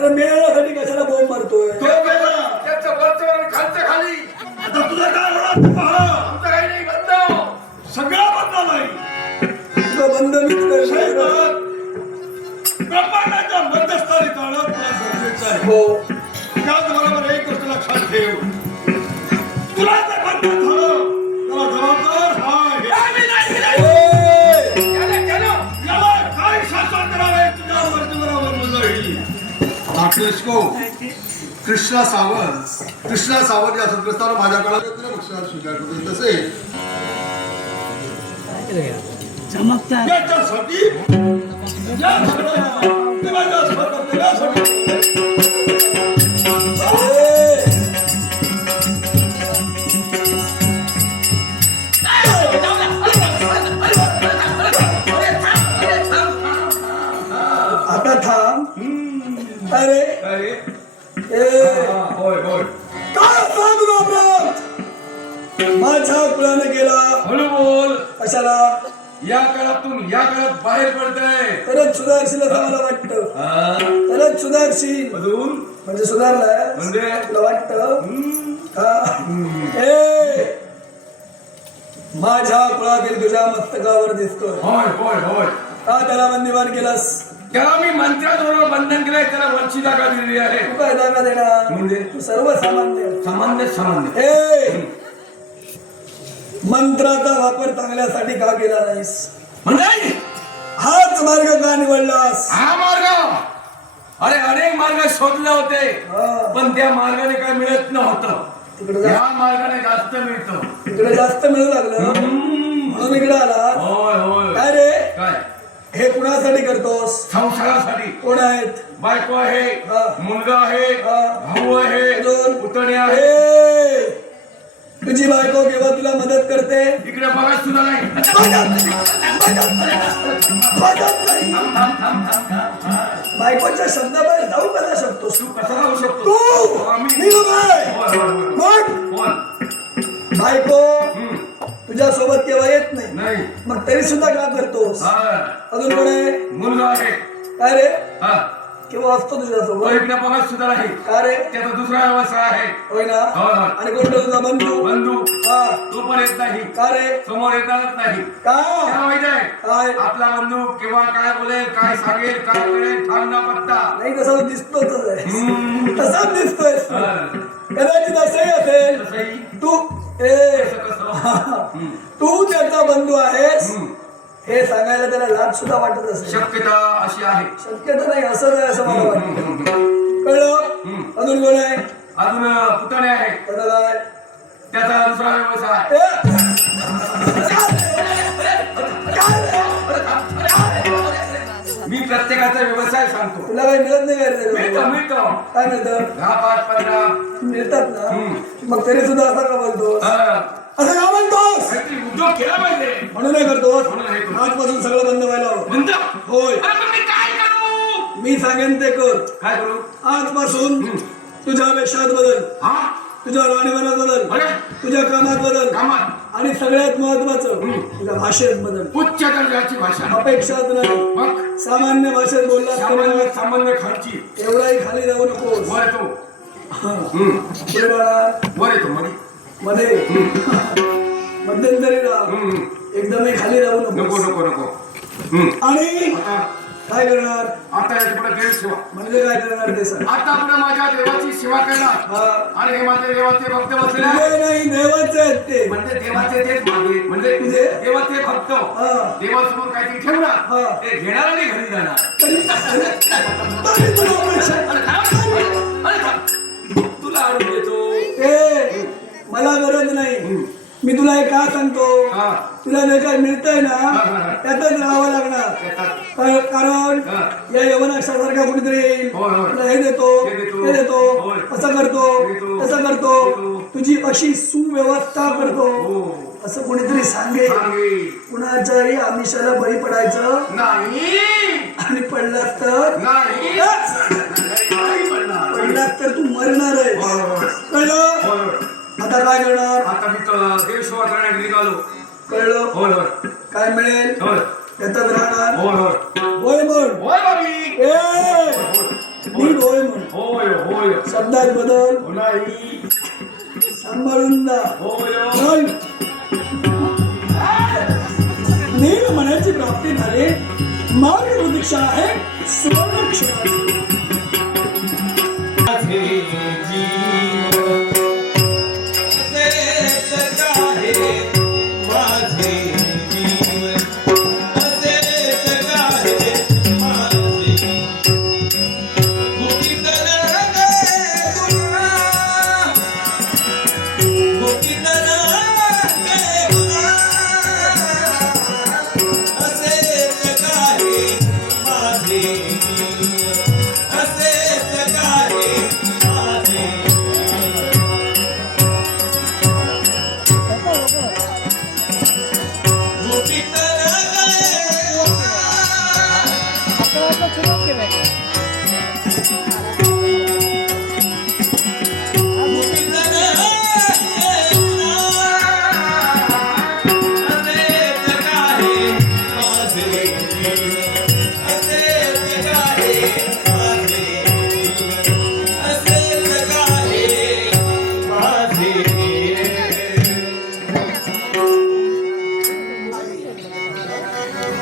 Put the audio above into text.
अरे मिळवण्यासाठी कशाला बोंब मारतोय? तो गेला त्याचं वरचं खालचं खाली. आता तुझं काय होणार पहा. आमचं काही नाही बंद. सगळा बंद नाही. तुझं बंद मीच करणार. ब्रह्मांडाच्या मध्यस्थानी जाणं तुला गरजेचं आहे. हो. त्याचबरोबर एक गोष्ट लक्षात ठेव. तुला जर बंद झालं त्याला जबाबदार हा याला काय शासन करावे तुझ्या वर्तुळावर मुजळी. कृष्णा सावंत या संकटावर माझ्या काळात पक्षाला स्वीकार करतो. तसे याच्यासाठी या सगळ्या देवाच्या स्वर्गात आता थांब. अरे होय होय काय सांगू बाबा? माझ्या कुळाने गेला. हळू बोल. कशाला? या काळातून या काळात बाहेर पडतंय. तरच सुधारशील असं मला वाटतं. तरच सुधारशील. अजून म्हणजे सुधारलाय म्हणजे तुला वाटतं? ए माझ्या कुळातील तुझ्या मस्तकावर दिसतोय. होय होय होय. का त्याला बंदिवान केलास? त्याला मी मंत्राद्वारे बंधन केलंय. त्याला वरची जागा दिलेली आहे. तू काय जागा देणार? म्हणजे तू सर्वसामान्य. सामान्य ए मंत्राचा वापर चांगल्यासाठी का केला नाहीस? म्हणजे हाच मार्ग का निवडलास? हा मार्ग. अरे अनेक मार्ग शोधले होते हा. पण त्या मार्गाने काय मिळत नव्हतं. तिकडे या मार्गाने जास्त मिळतं. तिकडे जास्त मिळू लागलं म्हणून इकडे आला. होय होय. काय रे काय हे कुणासाठी करतोस? संसारासाठी. कोण आहेत? बायको आहे. हा. मुलगा आहे. हा. भाऊ आहे. अजून? पुतणे आहे. ए, तुझी बायको केव्हा तुला मदत करते? इकडे बघा सुद्धा नाही. बायकोच्या शब्दाबाहेर जाऊ कसा शकतोस? तू कसा राहू शकतो? तू आम्ही- मी उभाय. होय, होय, होय. मग बोल. बायको हम्म. तुझ्या सोबत केव्हा येत नाही. नाही. मग तरी सुद्धा का करतोस? हा. अजून कोण आहे? मुलगा आहे. काय रे हा. केव्हा असतो तुझ्या तो सोबत? इकडे बघत सुद्धा नाही. का रे? त्याचा दुसरा व्यवसाय आहे. होय ना? होय, होय. आणि कोण तुझा बंधू? बंधू हा. तो पण येत नाही. का रे? समोर येताच नाही. का? त्याला माहित आहे काय? आपला बंधू केव्हा काय बोलेल, काय सांगेल, काय करेल, ठाम ना पत्ता. नाही तसा तो दिसतोच आहे. हम्म. तसाच दिसतोय. हा. कदाचित असंही असेल. तसंही तू ए कसं? तू त्याचा बंधू आहेस हम्म. हे सांगायला त्याला लाज सुद्धा वाटत असेल. शक्यता अशी आहे. शक्यता नाही असंच आहे असं मला वाटतं. कळलं? अजून कोण आहे? अजून पुतणे आहे. त्याचा काय? त्याचा दुसरा व्यवसाय. मी प्रत्येकाचा व्यवसाय सांगतो. तुला काही मिळत नाही काय रे? मिळतो. काय मिळतं? 10-5-15 मिळतात ना. मग तरी सुद्धा असं का बोलतोस? असं का म्हणतोस? काहीतरी उद्योग केला पाहिजे म्हणून नाही करतोस. म्हणून नाही करतो. आजपासून सगळं बंद व्हायला हवं. बंद. होय अरे पण मी काय करू? मी सांगेन ते कर. काय करू? आजपासून तुझ्या वेशात बदल, हा. तुझ्या राणीवनात बदल, अरे तुझ्या कामात बदल कामात आणि सगळ्यात महत्वाचं तुझ्या भाषेत बदल. उच्च दर्जाची भाषा. अपेक्षाच नाही. मग सामान्य भाषेत बोलला सामान्य खालची. एवढाही खाली जाऊ नकोस. वर येतो. पुढे बाळा वर येतो मध्ये. मध्ये मध्यंतरी राहा. एकदमही खाली जाऊ नको नकोस. नको नको. आणि आता काय करणार? आता याच्या पुढे देव सेवा. म्हणजे काय करणार ते सांग. आता पुढे माझ्या देवाची सेवा करणार. हा. आणि हे माझे देवाचे भक्त बसलेले आहेत. तुझे नाही देवाचे आहेत ते. म्हणजे देवाचे तेच मागे म्हणजे तुझे? देवाचे भक्त हा. देवासमोर काहीतरी ठेवणार. हा. ते घेणार आणि घरी जाणार. तरी तुला अपेक्षा तुला आणून देतो. ए मला गरज नाही. मी तुला हे का सांगतो? हा. तुला जे काय मिळतंय ना हा. त्यातच राहावं लागणार. येतात. कारण हा. या यवनाक्षासारखा कुणीतरी येईल. होय, होय. तुला हे देतो हे देतो. ते देतो होय. असं करतो हे देतो. तसं करतो देतो. तुझी अशी सुव्यवस्था करतो हो. असं कोणीतरी सांगेल. सांगेल. कुणाच्याही आमिषाला बळी पडायचं नाही आणि पडलास तर नाही नाही पडणार. पडलास तर तू मरणार आहे. होय, होय. कळलं? होय. आता काय करणार? आता मी देव सेवा करण्यात निघालो. कळलं? होय होय काय मिळेल होय त्यातच राहणार. होय होय होय म्हण. होय बाबी. ए नीट होय म्हण. शब्दात बदल हो नाही सांभाळून जा. होय चल. नील मनाची प्राप्ती झाली. मार्ग प्रतीक्षा आहे सुवर्ण क्षणाची.